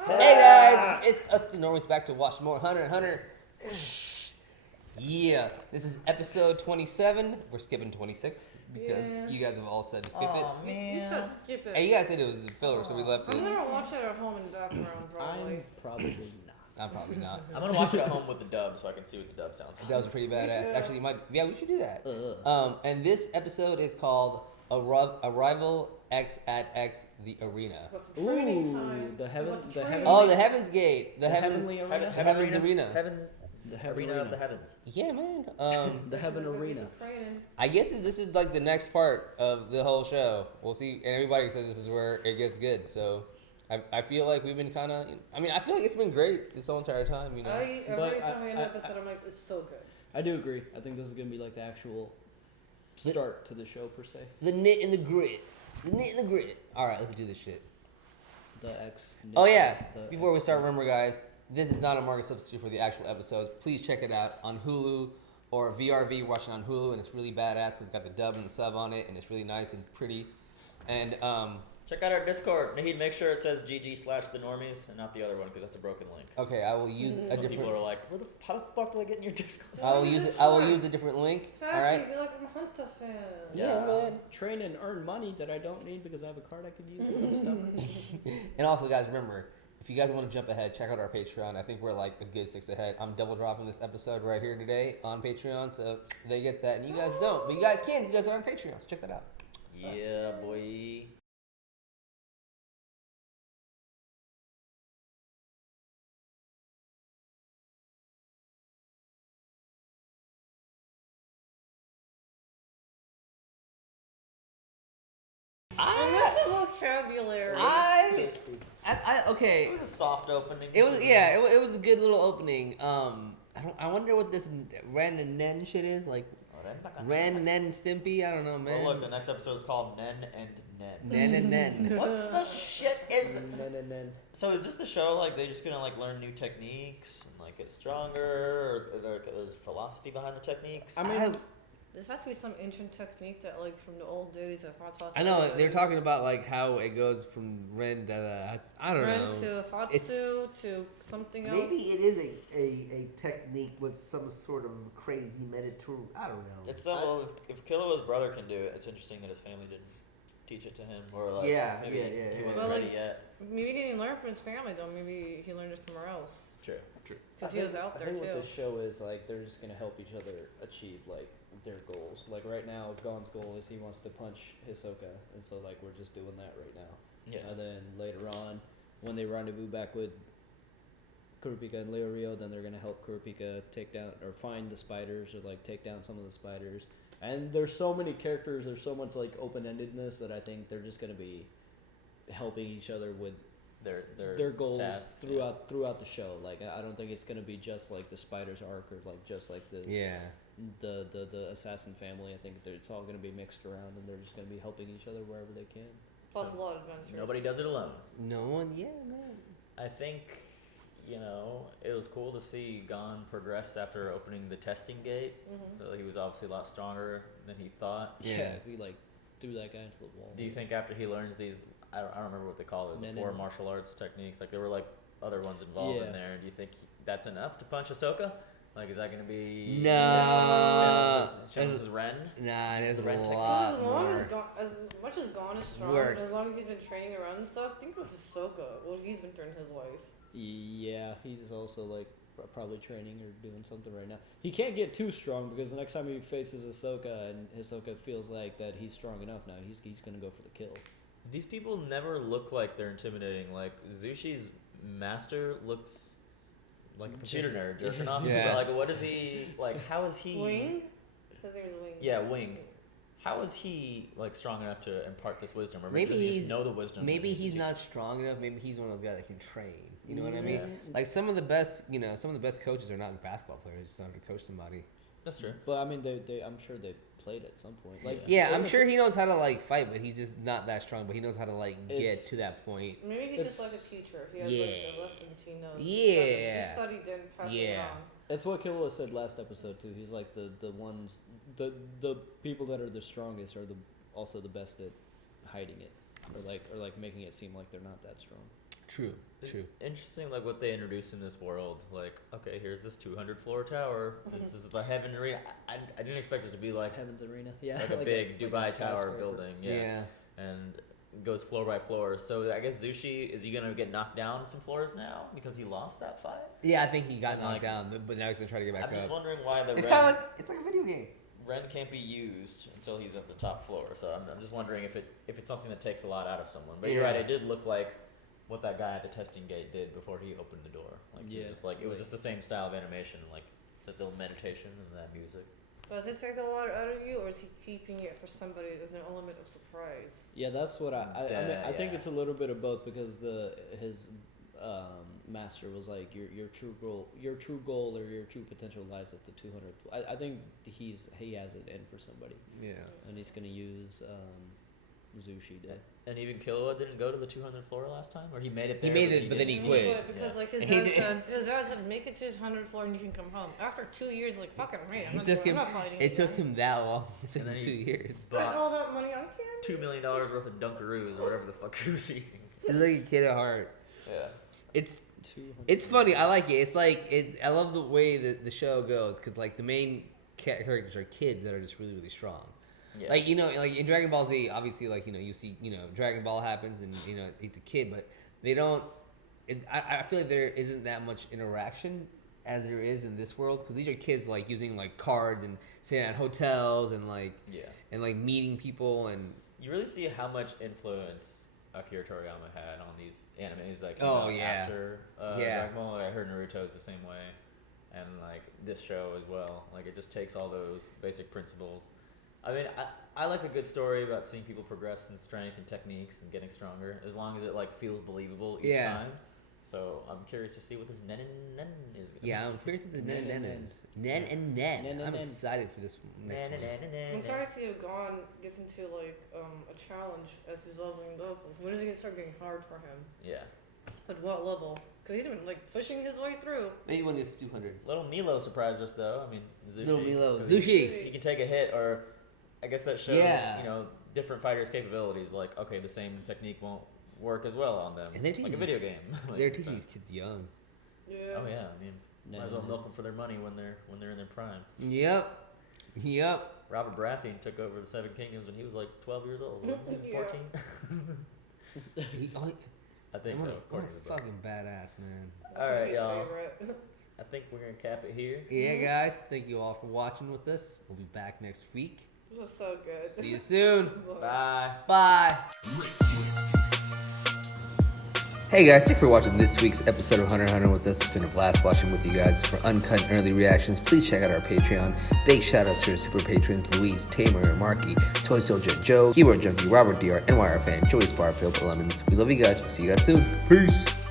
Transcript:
Hey guys, it's us the Normies back to watch more Hunter x Hunter. Yeah, this is episode 27. We're skipping 26 because you guys have all said to skip it. Man. You should skip it. Hey, you guys said it was a filler, so we left it. I'm gonna watch it at home in the background, probably. I'm probably not. I'm probably not. I'm gonna watch it at home with the dub so I can see what the dub sounds like. That was pretty badass. Yeah. Actually, yeah, we should do that. Ugh. And this episode is called Arrival X at X the Arena. Got some training Ooh, time. the heaven- Got the training. heaven- Oh, the Heaven's Gate. The Heavenly Arena. Heaven's Arena. Heaven's The Arena of the Heaven. Heavens. Yeah, man. The Heaven There's a Arena. piece of training. I guess this is like the next part of the whole show. We'll see. And everybody says this is where it gets good. So I feel like we've been kind of. I mean, I feel like it's been great this whole entire time. You know. Every time I end an episode, I'm like, it's so good. I do agree. I think this is gonna be like the actual start to the show per se. The knit and the grit. The knit and the grit. All right, let's do this shit. The X. Oh yeah. the Before we X- start, remember, guys, this is not a market substitute for the actual episodes. Please check it out on Hulu or VRV. Watching on Hulu, and it's really badass because it's got the dub and the sub on it, and it's really nice and pretty. And Check out our Discord. Naheed, make sure it says GG/the normies and not the other one because that's a broken link. okay, I will use a Some people different. are like, how the fuck do I get in your Discord? I will use it. I will use a different link. Exactly. All right. Be like, I'm a Hunter fan. Yeah, man. Train and earn money that I don't need because I have a card I could use and stuff. And also, guys, remember, if you guys want to jump ahead, check out our Patreon. I think we're like a good 6 ahead. I'm double dropping this episode right here today on Patreon, so they get that, and you guys don't. But you guys can. You guys are on Patreon, so check that out. Yeah, boy. I miss the vocabulary. Okay. It was a soft opening. It was it was a good little opening. I wonder what this Ren and Nen shit is like. Ren, Nen, Stimpy. I don't know, man. Well, look, the next episode is called Nen and Nen. Nen and Nen. What the shit is? Then. So is this the show? Like they just gonna like learn new techniques and like get stronger, or there's philosophy behind the techniques? I mean, This has to be some ancient technique that, like, from the old days that's not taught to I know everybody. they're talking about like how it goes from Ren to I don't Ren know. to Fatsu to something else. Maybe it is a technique with some sort of crazy meditation. I don't know. It's so well, if Killua's brother can do it, it's interesting that his family didn't teach it to him, or like Yeah, maybe yeah, he yeah. wasn't Well, ready like- yet. Maybe he didn't learn from his family, though. Maybe he learned it somewhere else. True. Because he was out there, I think too. what this show is like, they're just gonna help each other achieve like their goals. Like right now, Gon's goal is he wants to punch Hisoka, and so like we're just doing that right now. Yeah. And then later on, when they rendezvous back with Kurapika and Leorio, then they're gonna help Kurapika take down or find the spiders or like take down some of the spiders. And there's so many characters. There's so much like open-endedness that I think they're just gonna be helping each other with Their goals tasks, throughout the show. Like I don't think it's gonna be just like the spiders arc or like just like the Yeah. the assassin family. I think it's all gonna be mixed around, and they're just gonna be helping each other wherever they can. Plus a lot of adventures. Nobody does it alone. No one. Yeah, man. I think, it was cool to see Gon progress after opening the testing gate. Mm-hmm. So he was obviously a lot stronger than he thought. Yeah. he like threw that guy into the wall. Do you think after he learns these, I don't remember what they call it, the Nen four and- martial arts techniques, like there were like other ones involved Yeah. in there. Do you think that's enough to punch Ahsoka? Like, is that going to be No. Channels' Ren? Nah, Just there's the red a technique. lot As long more. as as much as Gon is strong, Work. and as long as he's been training around and stuff, think of Ahsoka. What he's been through in his life. Yeah, he's also like probably training or doing something right now. He can't get too strong because the next time he faces Ahsoka and Ahsoka feels like that he's strong enough now, he's gonna go for the kill. These people never look like they're intimidating. Like, Zushi's master looks like a computer nerd jerking off. Yeah. But, like, what is he, like, how is he... Wing? His name is Wing. Yeah, Wing. How is he, like, strong enough to impart this wisdom? Or Maybe does he he's- just know the wisdom? Maybe and he's just- not strong enough. Maybe he's one of those guys that can train. You know what I mean? Yeah. Like some of the best, coaches are not basketball players. Just know how to coach somebody. That's true. But I mean, they I'm sure they played at some point. Like Yeah, I'm in sure the- he knows how to like fight, but he's just not that strong. But he knows how to like get It's- to that point. Maybe he's just like a teacher. He has like Yeah. the lessons he knows. Yeah. He studied and passed it Yeah. on. It's what Killua said last episode too. He's like the ones the people that are the strongest are also the best at hiding it, or like making it seem like they're not that strong. True. It's True. interesting, like what they introduced in this world. Like, okay, here's this 200-floor tower. This is the Heaven Arena. I didn't expect it to be like Heaven's Arena. Yeah. like a big Dubai tower skyscraper. building. Yeah. Yeah. And goes floor by floor. So I guess Zushi, is he gonna get knocked down some floors now because he lost that fight? Yeah, I think he got And, knocked like, down, but now he's gonna try to get back I'm just up. wondering why the It's Ren, kind of like it's like a video game. Ren can't be used until he's at the top floor. So I'm just wondering if it's something that takes a lot out of someone. But you're Yeah. right, it did look like what that guy at the testing gate did before he opened the door. Like he Yeah. was just like it was just the same style of animation, like the little meditation and that music. Does it take a lot out of you, or is he keeping it for somebody as an element of surprise? Yeah, that's what I mean. Yeah, I think yeah. it's a little bit of both because his master was like your true goal or your true potential lies at the 200. I think he has it in for somebody, Yeah. and he's gonna use Zushi to. And even Killua didn't go to the 200th floor last time, or he made it He there. made it, but then he didn't? quit. Because Yeah. like his And he dad did- said, make it to his 100th floor and you can come home. After 2 years, like fucking right, I'm It not, took doing, him. I'm not fighting. It took again. him that long. It took And him then 2 he years. Spent bought all that money on candy. $2 million worth of Dunkaroos or whatever the fuck he was eating. He's like a kid at heart. Yeah. It's 200. It's funny. I like it. It's like I love the way the show goes because like the main characters are kids that are just really really strong. Yeah. Like like in Dragon Ball Z, obviously like you see Dragon Ball happens and it's a kid, but they don't. I feel like there isn't that much interaction as there is in this world because these are kids like using like cards and staying at hotels and like meeting people and You really see how much influence Akira Toriyama had on these animes that came Oh, out yeah. after Yeah. Dragon Ball. I heard Naruto's the same way, and like this show as well. Like it just takes all those basic principles. I mean, I like a good story about seeing people progress in strength and techniques and getting stronger, as long as it like feels believable each Yeah. time. So I'm curious to see what this Nen is gonna yeah. I'm curious what the Nen Nen and is. Nen and Nen. Nen and I'm Nen. excited for this next one. I'm sorry to see if Gon gets into like a challenge as he's leveling up. When is it gonna start getting hard for him? Yeah. At what level? Because he's been like pushing his way through. Maybe when it's 200. Little Milo surprised us though. I mean, Zushi. Little Milo. 'cause Zushi. He can take a hit, or I guess that shows Yeah. different fighters' capabilities. Like, okay, the same technique won't work as well on them. And they're like a teaching video game. Like, They're it's teaching fun. these kids young. Yeah. Oh yeah, I mean, No, might as well no, milk no. them for their money when they're in their prime. Yep. Yep. Robert Baratheon took over the Seven Kingdoms when he was like 12 years old. wasn't he? Yeah. 14. I think so. What a According to the book. fucking badass man. All right, His y'all. favorite. I think we're gonna cap it here. Yeah, guys. Thank you all for watching with us. We'll be back next week. This is so good. See you soon. Bye. Bye. Hey guys, thanks for watching this week's episode of Hunter x Hunter with us. It's been a blast watching with you guys. For uncut and early reactions, please check out our Patreon. Big shout outs to our super patrons Louise, Tamer, Marky, Toy Soldier, Joe, Keyword Junkie, Robert DR, NYR fan, Joey Barfield, Lemons. We love you guys. We'll see you guys soon. Peace.